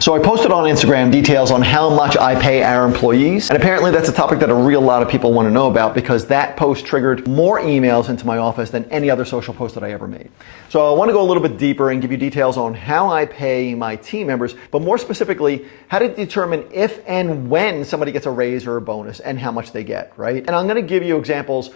So I posted on Instagram details on how much I pay our employees, and apparently that's a topic that a real lot of people want to know about because that post triggered more emails into my office than any other social post that I ever made. So I want to go a little bit deeper and give you details on how I pay my team members, but more specifically, how to determine if and when somebody gets a raise or a bonus and how much they get, right? And I'm going to give you examples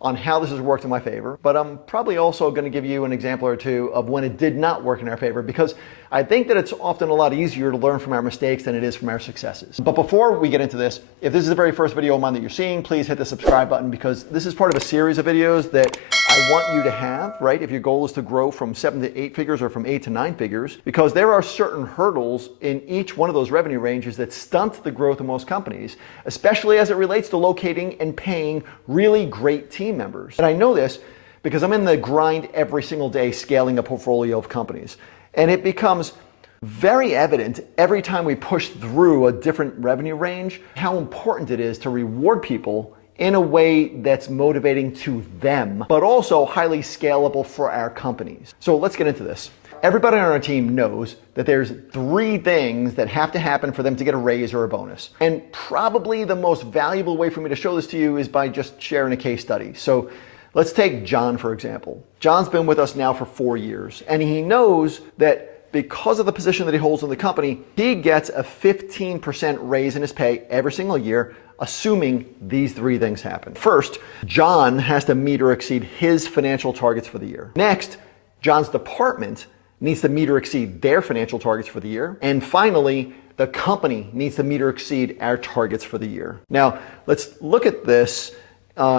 on how this has worked in my favor, but I'm probably also going to give you an example or two of when it did not work in our favor, because I think that it's often a lot easier to learn from our mistakes than it is from our successes. But before we get into this, if this is the very first video of mine that you're seeing, please hit the subscribe button, because this is part of a series of videos that I want you to have, right? If your goal is to grow from 7 to 8 figures or from 8 to 9 figures, because there are certain hurdles in each one of those revenue ranges that stunt the growth of most companies, especially as it relates to locating and paying really great team members. And I know this because I'm in the grind every single day scaling a portfolio of companies. And it becomes very evident every time we push through a different revenue range how important it is to reward people in a way that's motivating to them, but also highly scalable for our companies. So let's get into this. Everybody on our team knows that there's 3 things that have to happen for them to get a raise or a bonus. And probably the most valuable way for me to show this to you is by just sharing a case study. So let's take John, for example. John's been with us now for 4 years, and he knows that because of the position that he holds in the company, he gets a 15% raise in his pay every single year, assuming these 3 things happen. First, John has to meet or exceed his financial targets for the year. Next, John's department needs to meet or exceed their financial targets for the year. And finally, the company needs to meet or exceed our targets for the year. Now, let's look at this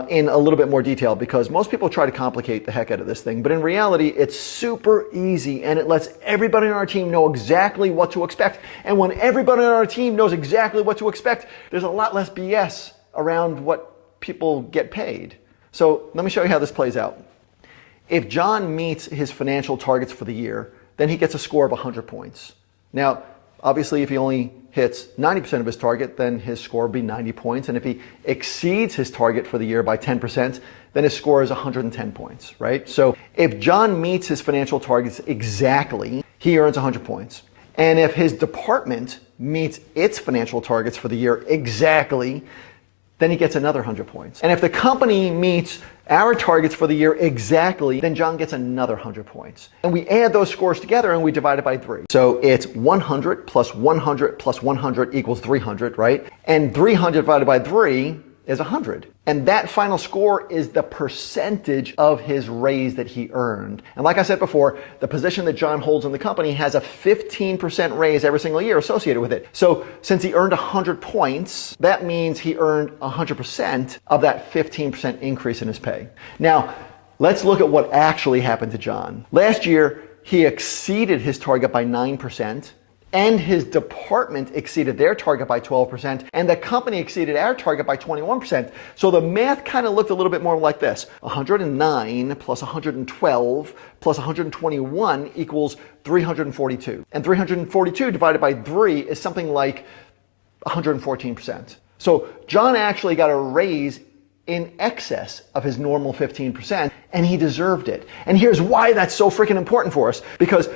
in a little bit more detail, because most people try to complicate the heck out of this thing, but in reality, it's super easy, and it lets everybody on our team know exactly what to expect. And when everybody on our team knows exactly what to expect, there's a lot less BS around what people get paid. So let me show you how this plays out. If John meets his financial targets for the year, then he gets a score of 100 points. Now, obviously, if he only hits 90% of his target, then his score will be 90 points. And if he exceeds his target for the year by 10%, then his score is 110 points, right? So if John meets his financial targets exactly, he earns 100 points. And if his department meets its financial targets for the year exactly, then he gets another 100 points. And if the company meets our targets for the year exactly, then John gets another 100 points. And we add those scores together and we divide it by 3. So it's 100 plus 100 plus 100 equals 300, right? And 300 divided by 3 is 100. And that final score is the percentage of his raise that he earned. And like I said before, the position that John holds in the company has a 15% raise every single year associated with it. So since he earned 100 points, that means he earned 100% of that 15% increase in his pay. Now, let's look at what actually happened to John. Last year, he exceeded his target by 9%. And his department exceeded their target by 12%, and the company exceeded our target by 21%. So the math kind of looked a little bit more like this. 109 plus 112 plus 121 equals 342. And 342 divided by 3 is something like 114%. So John actually got a raise in excess of his normal 15%, and he deserved it. And here's why that's so freaking important for us, because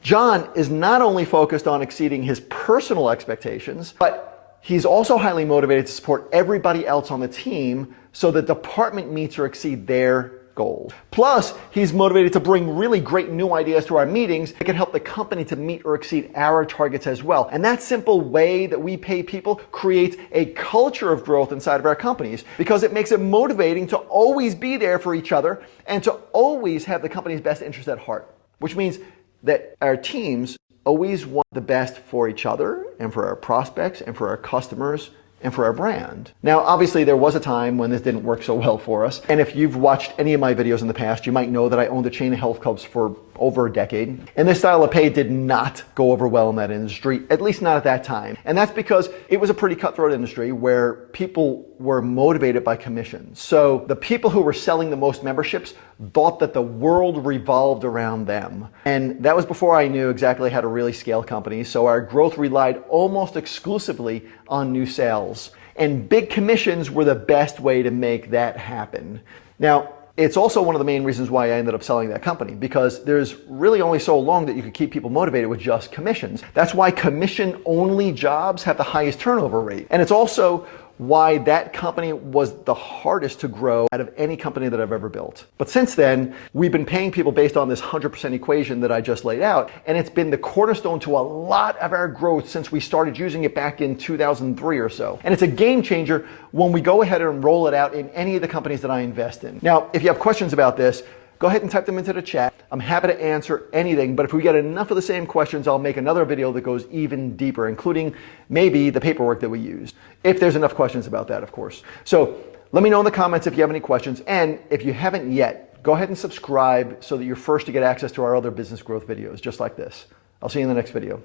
John is not only focused on exceeding his personal expectations, but he's also highly motivated to support everybody else on the team so the department meets or exceed their goals. Plus, he's motivated to bring really great new ideas to our meetings that can help the company to meet or exceed our targets as well. And that simple way that we pay people creates a culture of growth inside of our companies, because it makes it motivating to always be there for each other and to always have the company's best interest at heart, which means that our teams always want the best for each other and for our prospects and for our customers and for our brand. Now, obviously, there was a time when this didn't work so well for us. And if you've watched any of my videos in the past, you might know that I owned a chain of health clubs for over a decade. And this style of pay did not go over well in that industry, at least not at that time. And that's because it was a pretty cutthroat industry where people were motivated by commissions. So the people who were selling the most memberships thought that the world revolved around them. And that was before I knew exactly how to really scale companies. So our growth relied almost exclusively on new sales. And big commissions were the best way to make that happen. Now, It's also one of the main reasons why I ended up selling that company, because there's really only so long that you could keep people motivated with just commissions. That's why commission-only jobs have the highest turnover rate. And it's also why that company was the hardest to grow out of any company that I've ever built. But since then, we've been paying people based on this 100% equation that I just laid out, and it's been the cornerstone to a lot of our growth since we started using it back in 2003 or so. And it's a game changer when we go ahead and roll it out in any of the companies that I invest in. Now, if you have questions about this, go ahead and type them into the chat. I'm happy to answer anything, but if we get enough of the same questions, I'll make another video that goes even deeper, including maybe the paperwork that we used, if there's enough questions about that, of course. So let me know in the comments if you have any questions, and if you haven't yet, go ahead and subscribe so that you're first to get access to our other business growth videos, just like this. I'll see you in the next video.